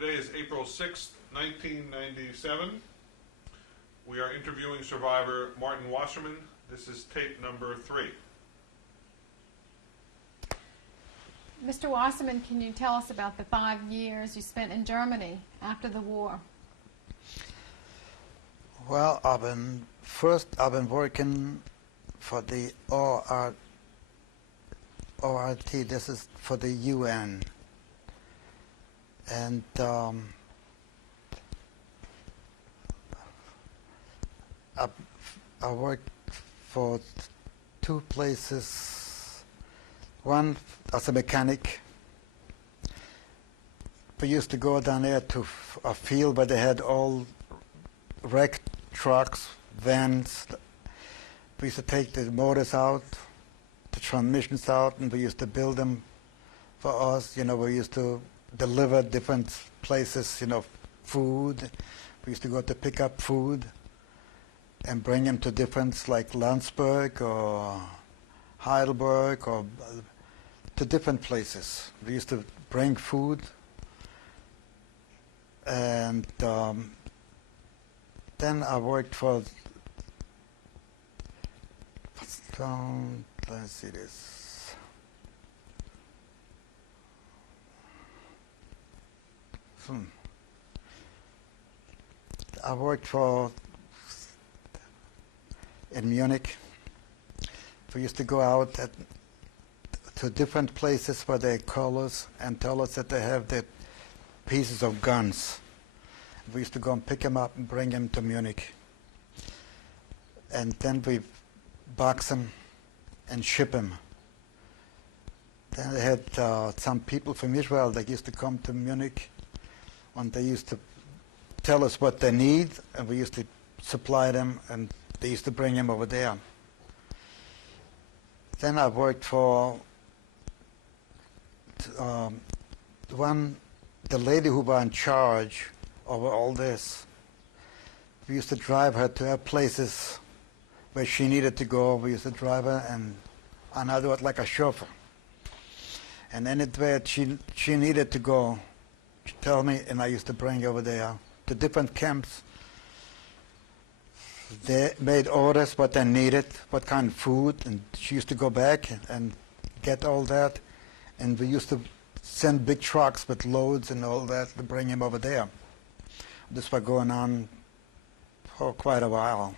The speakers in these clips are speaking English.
Today is April 6th, 1997. We are interviewing survivor Martin Wasserman. This is tape number 3. Mr. Wasserman, can you tell us about the 5 years you spent in Germany after the war? Well, I've been working for the ORT. This is for the UN, and I worked for 2 places. One as a mechanic. We used to go down there to a field where they had all wrecked trucks, vans. We used to take the motors out, the transmissions out, and we used to build them for us. You know, we used to deliver different places, you know, food. We used to go to pick up food and bring them to different, like Landsberg or Heidelberg, or to different places. We used to bring food, and then I worked for, let's see this. I worked for, in Munich. We used to go out to different places where they call us and tell us that they have the pieces of guns. We used to go and pick them up and bring them to Munich. And then we box them and ship them. Then they had some people from Israel that used to come to Munich, and they used to tell us what they need, and we used to supply them, and they used to bring them over there. Then I worked for the lady who was in charge over all this. We used to drive her to her places where she needed to go. We used to drive her, and I do it like a chauffeur. And anywhere she needed to go, she'd tell me, and I used to bring her over there to different camps. They made orders what they needed, what kind of food, and she used to go back and get all that. And we used to send big trucks with loads and all that to bring him over there. This was going on for quite a while.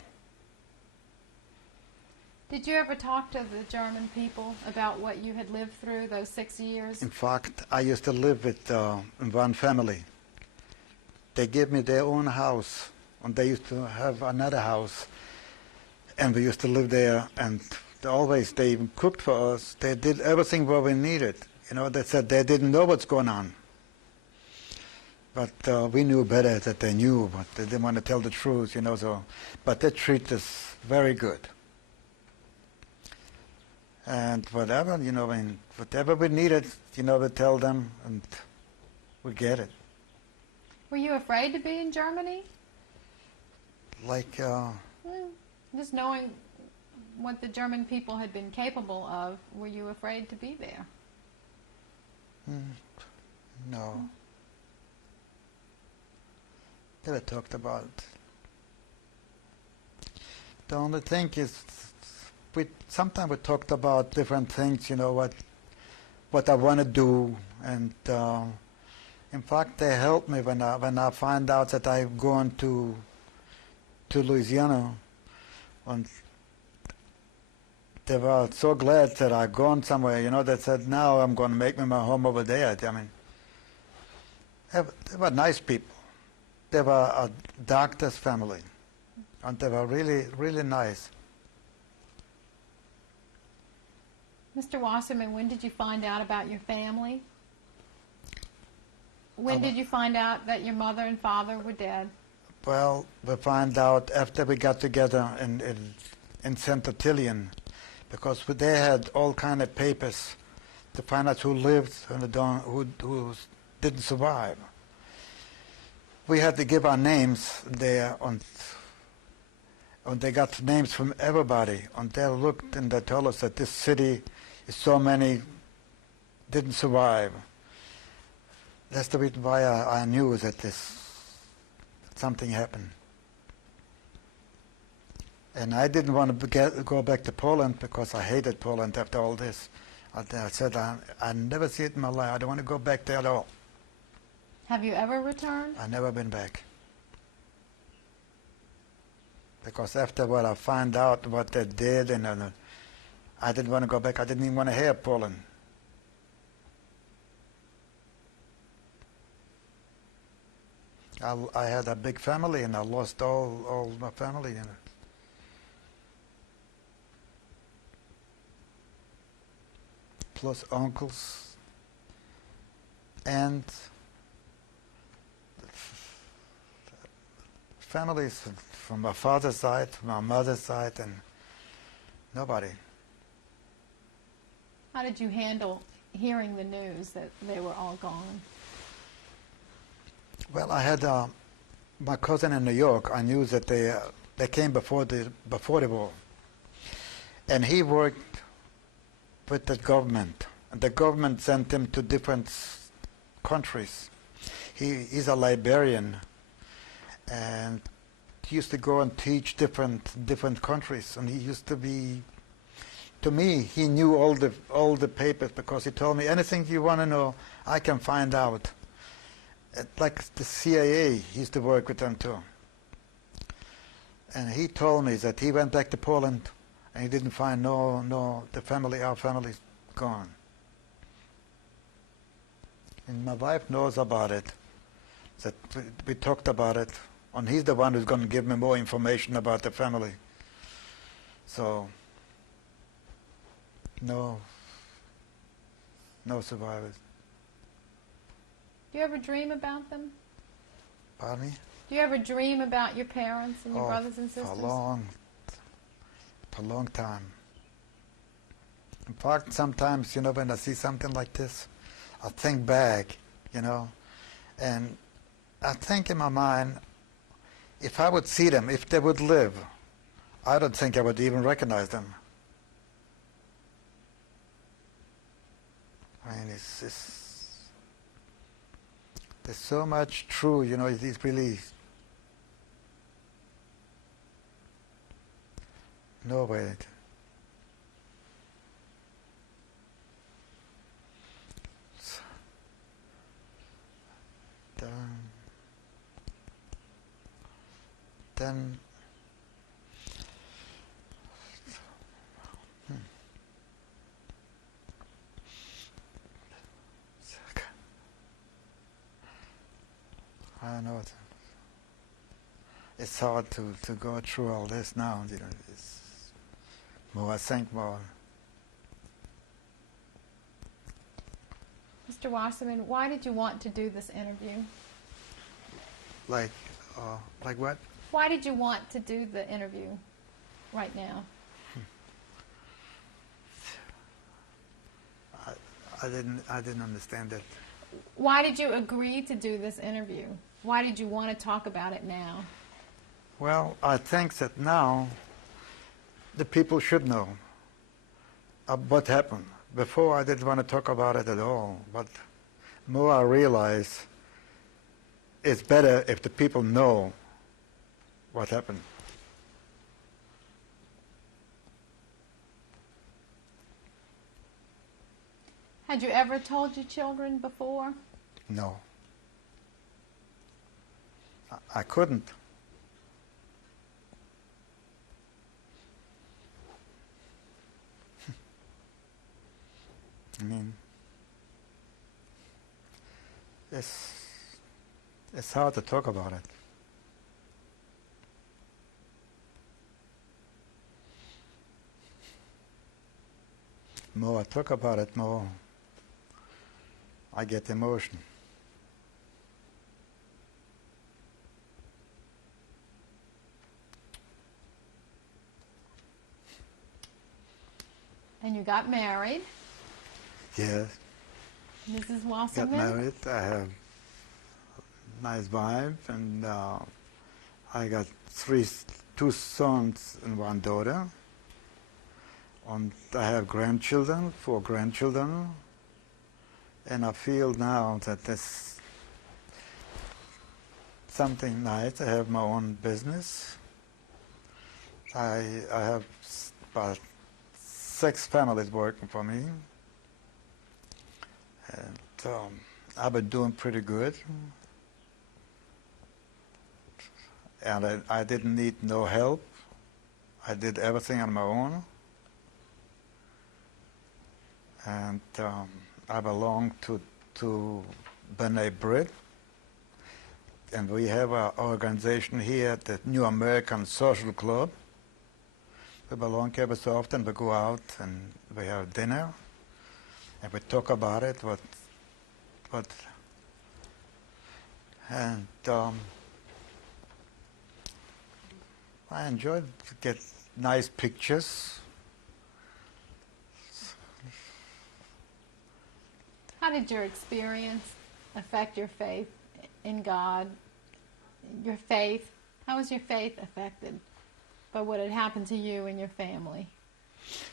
Did you ever talk to the German people about what you had lived through those 6 years? In fact, I used to live with one family. They gave me their own house, and they used to have another house, and we used to live there, and they even cooked for us. They did everything what we needed. You know, they said they didn't know what's going on. But we knew better that they knew, but they didn't want to tell the truth, you know, so. But they treat us very good. And whatever, you know, whatever we needed, you know, we tell them, and we get it. Were you afraid to be in Germany? Like, just knowing what the German people had been capable of, were you afraid to be there? No. Never talked about it. The only thing is, sometimes we talked about different things, you know, what I want to do, and in fact, they helped me when I find out that I'm going to Louisiana, and they were so glad that I'd gone somewhere, you know. They said, now I'm going to make me my home over there. I mean, they were nice people. They were a doctor's family, and they were really, really nice. Mr. Wasserman, when did you find out about your family? When did you find out that your mother and father were dead? Well, we found out after we got together in St. Otillion, because they had all kind of papers to find out who lived and who didn't survive. We had to give our names there, and they got names from everybody, and they looked and they told us that this city is so many didn't survive. That's the reason why I knew that something happened. And I didn't want to go back to Poland because I hated Poland after all this. I said, I never see it in my life. I don't want to go back there at all. Have you ever returned? I've never been back. Because after what I found out what they did, and I didn't want to go back. I didn't even want to hear Poland. I had a big family, and I lost all my family. Plus uncles and families from my father's side, from my mother's side, and nobody. How did you handle hearing the news that they were all gone? Well, I had my cousin in New York. I knew that they came before the war, and he worked with the government. And the government sent him to different countries. He's a librarian, and he used to go and teach different countries. And he used to be, to me, he knew all the papers because he told me anything you want to know, I can find out. Like the CIA, he used to work with them too. And he told me that he went back to Poland and he didn't find our family's gone. And my wife knows about it, that we talked about it, and he's the one who's going to give me more information about the family. So, no survivors. Do you ever dream about them? Pardon me? Do you ever dream about your parents and your brothers and sisters? For a long time. In fact, sometimes, when I see something like this, I think back, and I think in my mind, if I would see them, if they would live, I don't think I would even recognize them. I mean, there's so much true, it's really no way. Then I don't know. It's hard to go through all this now. It's more. I think more. Mr. Wasserman, why did you want to do this interview? Like what? Why did you want to do the interview right now? I didn't understand that. Why did you agree to do this interview? Why did you want to talk about it now? Well, I think that now the people should know what happened. Before I didn't want to talk about it at all, but more I realize it's better if the people know what happened. Had you ever told your children before? No. I couldn't. I mean, it's hard to talk about it. More I talk about it, more I get emotion. And you got married. Yes. Mrs. Wasserman. Got married. I have a nice wife, and I got two sons and one daughter. And I have grandchildren, 4 grandchildren. And I feel now that something nice. I have my own business. I have about 6 families working for me. And I've been doing pretty good. And I didn't need no help. I did everything on my own. And I belong to B'nai Brit. And we have our organization here at the New American Social Club. We belong every so often. We go out and we have dinner. And we talk about it. And I enjoy to get nice pictures. How did your experience affect your faith in God? Your faith, how was your faith affected by what had happened to you and your family?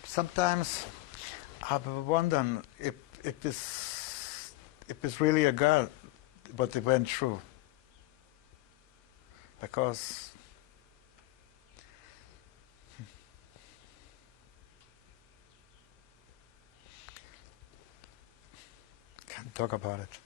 Sometimes I've wondered if it's really a God what they went through. Because can't talk about it.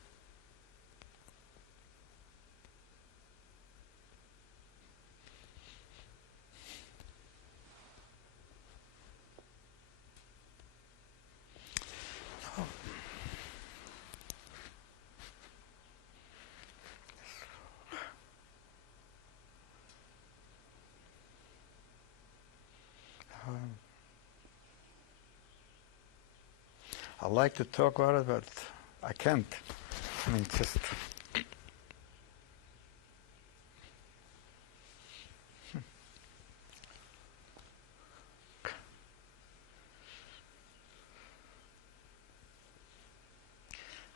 I like to talk about it, but I can't. I mean, just...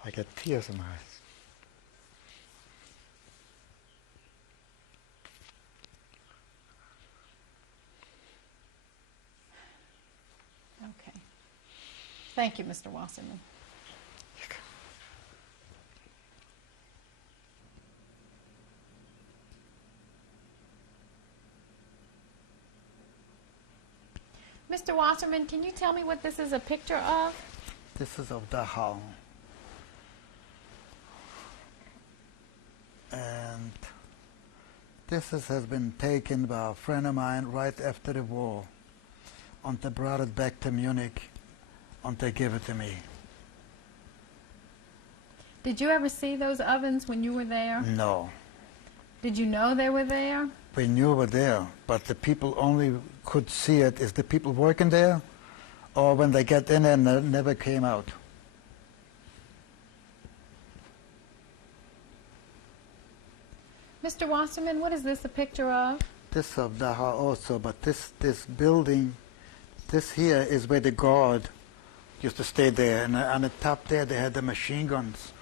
I get tears in my eyes. Okay. Thank you, Mr. Wasserman. Mr. Wasserman, can you tell me what this is a picture of? This is of Dachau. And has been taken by a friend of mine right after the war. And they brought it back to Munich and they gave it to me. Did you ever see those ovens when you were there? No. Did you know they were there? We knew we were there, but the people only could see it is the people working there, or when they get in and never came out. Mr. Wasserman, what is this a picture of? This of Dachau also, but this building, this here is where the guard used to stay there, and on the top there they had the machine guns.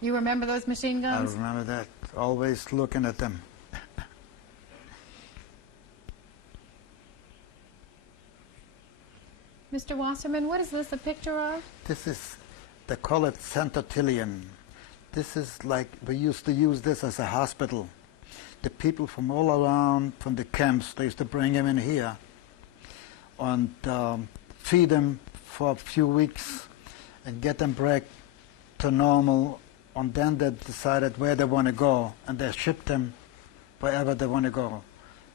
You remember those machine guns? I remember that, always looking at them. Mr. Wasserman, what is this a picture of? This is, they call it Santotillion. This is like, we used to use this as a hospital. The people from all around, from the camps, they used to bring them in here and feed them for a few weeks and get them back to normal, and then they decided where they want to go, and they shipped them wherever they want to go.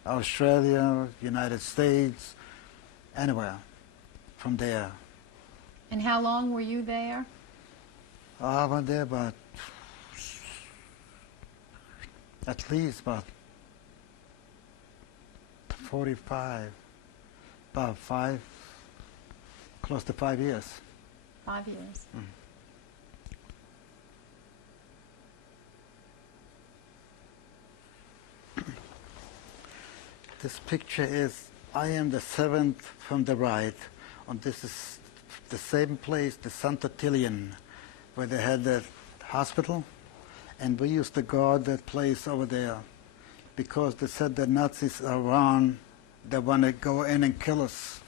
Australia, United States, anywhere from there. And how long were you there? I went there about, at least about 45, about 5, close to 5 years. 5 years. Mm. This picture is, I am the seventh from the right, and this is the same place, the Santotillion, where they had the hospital, and we used to guard that place over there because they said the Nazis are around, they want to go in and kill us.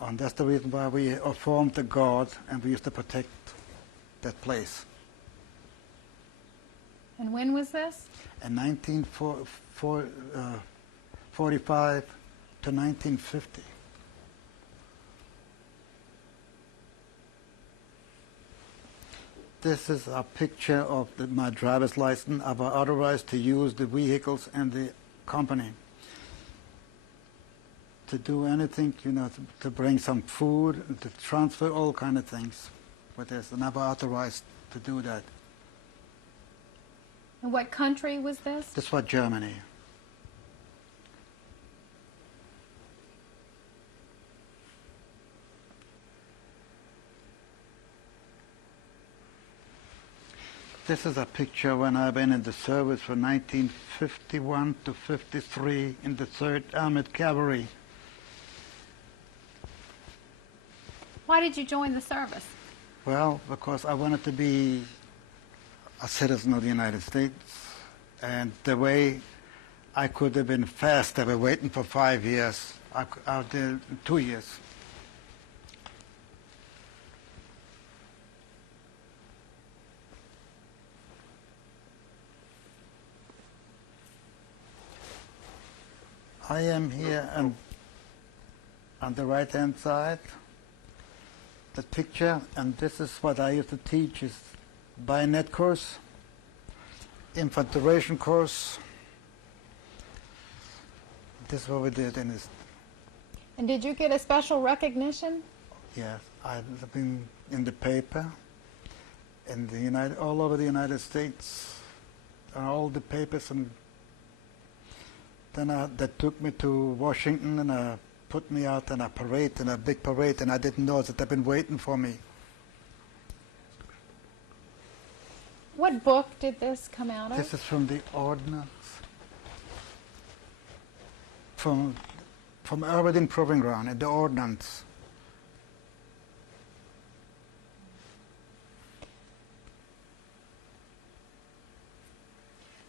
And that's the reason why we formed the guard and we used to protect that place. And when was this? In 1945 to 1950. This is a picture of my driver's license. I was authorized to use the vehicles and the company to do anything, to bring some food, to transfer all kind of things. But there's never authorized to do that. And what country was this? This was Germany. This is a picture when I've been in the service from 1951 to 53 in the 3rd Armored Cavalry. Why did you join the service? Well, because I wanted to be a citizen of the United States, and the way I could have been fast, I was waiting for 5 years. I did 2 years. I am here on the right-hand side, the picture, and this is what I used to teach, is bayonet course, infiltration course. This is what we did in this. And did you get a special recognition? Yes, I've been in the paper, in the all over the United States, all the papers, and then they took me to Washington and put me out in a parade, in a big parade, and I didn't know that they've been waiting for me. What book did this come out of? This is from the ordnance, from Aberdeen Proving Ground, in the ordnance.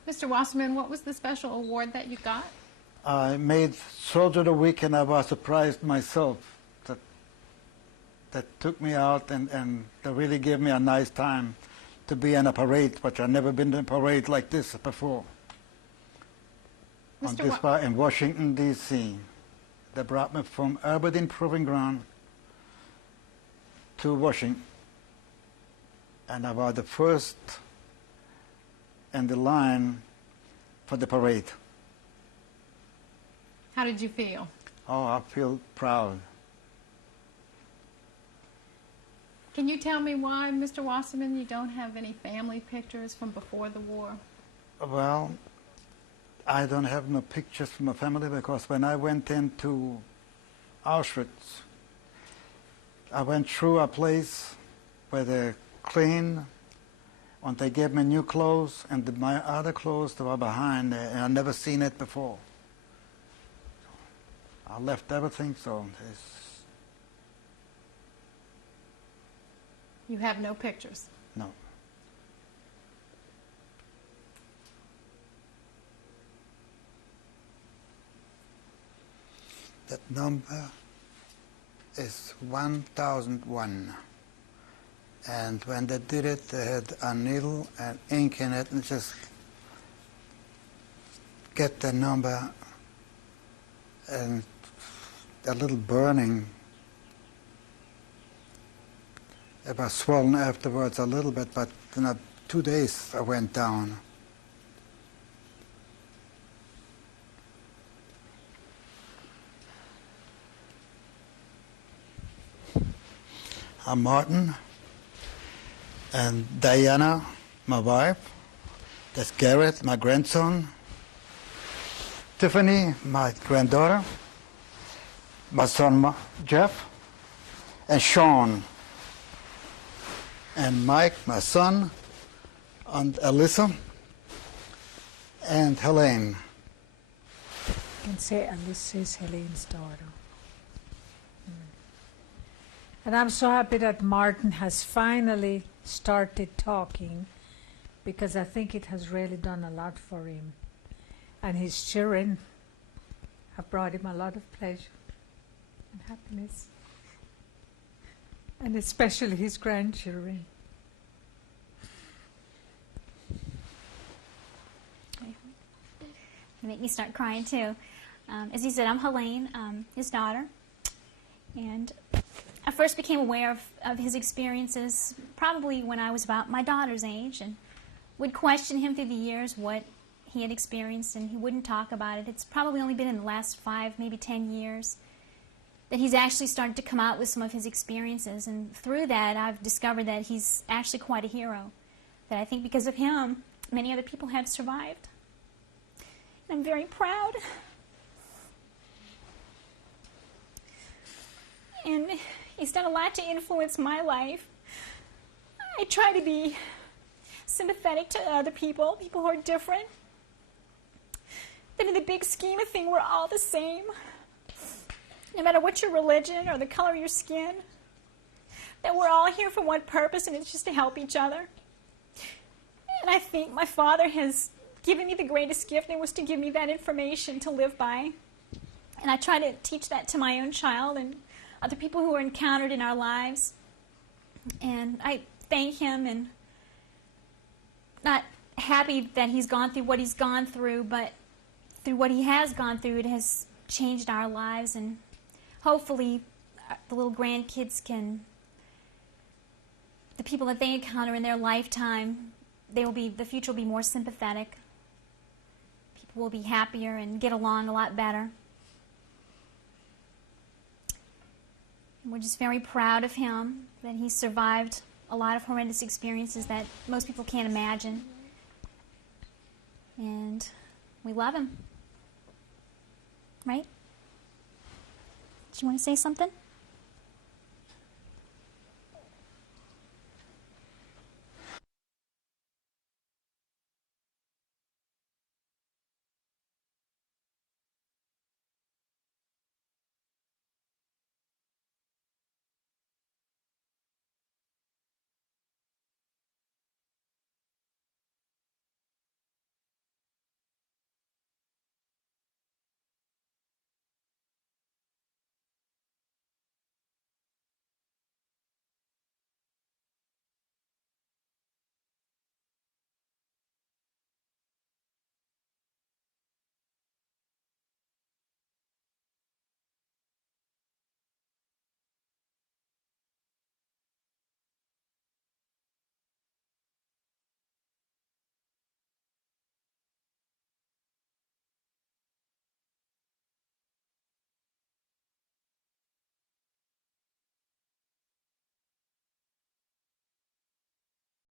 Mr. Wasserman, what was the special award that you got? I made Soldier of the Week, and I was surprised myself that took me out and they really gave me a nice time to be in a parade, which I've never been in a parade like this before. In Washington, D.C. They brought me from Aberdeen Proving Ground to Washington, and I was the first in the line for the parade. How did you feel? Oh, I feel proud. Can you tell me why, Mr. Wasserman, you don't have any family pictures from before the war? Well, I don't have no pictures from my family because when I went into Auschwitz, I went through a place where they clean, and they gave me new clothes, and my other clothes that were behind there, and I'd never seen it before. I left everything, so You have no pictures? no. That number is 1001. And when they did it, they had a needle and ink in it and just get the number, and a little burning. It was swollen afterwards a little bit, but in 2 days I went down. I'm Martin, and Diana, my wife. That's Garrett, my grandson. Tiffany, my granddaughter. My son, Jeff. And Sean. And Mike, my son. And Alyssa. And Helene. You can say Alyssa is Helene's daughter. And I'm so happy that Martin has finally started talking, because I think it has really done a lot for him. And his children have brought him a lot of pleasure and happiness. And especially his grandchildren. You make me start crying too. As he said, I'm Helene, his daughter. And I first became aware of his experiences probably when I was about my daughter's age, and would question him through the years what he had experienced, and he wouldn't talk about it. It's probably only been in the last 5, maybe 10 years that he's actually started to come out with some of his experiences. And through that, I've discovered that he's actually quite a hero, that I think because of him, many other people have survived. And I'm very proud. And he's done a lot to influence my life. I try to be sympathetic to other people who are different. That in the big scheme of things, we're all the same. No matter what your religion or the color of your skin. That we're all here for one purpose, and it's just to help each other. And I think my father has given me the greatest gift, and was to give me that information to live by. And I try to teach that to my own child and other people who are encountered in our lives. And I thank him, and not happy that he's gone through what he's gone through, but through what he has gone through, it has changed our lives, and hopefully the little grandkids the people that they encounter in their lifetime, the future will be more sympathetic. People will be happier and get along a lot better. And we're just very proud of him, that he survived a lot of horrendous experiences that most people can't imagine. And we love him. Right? Do you want to say something?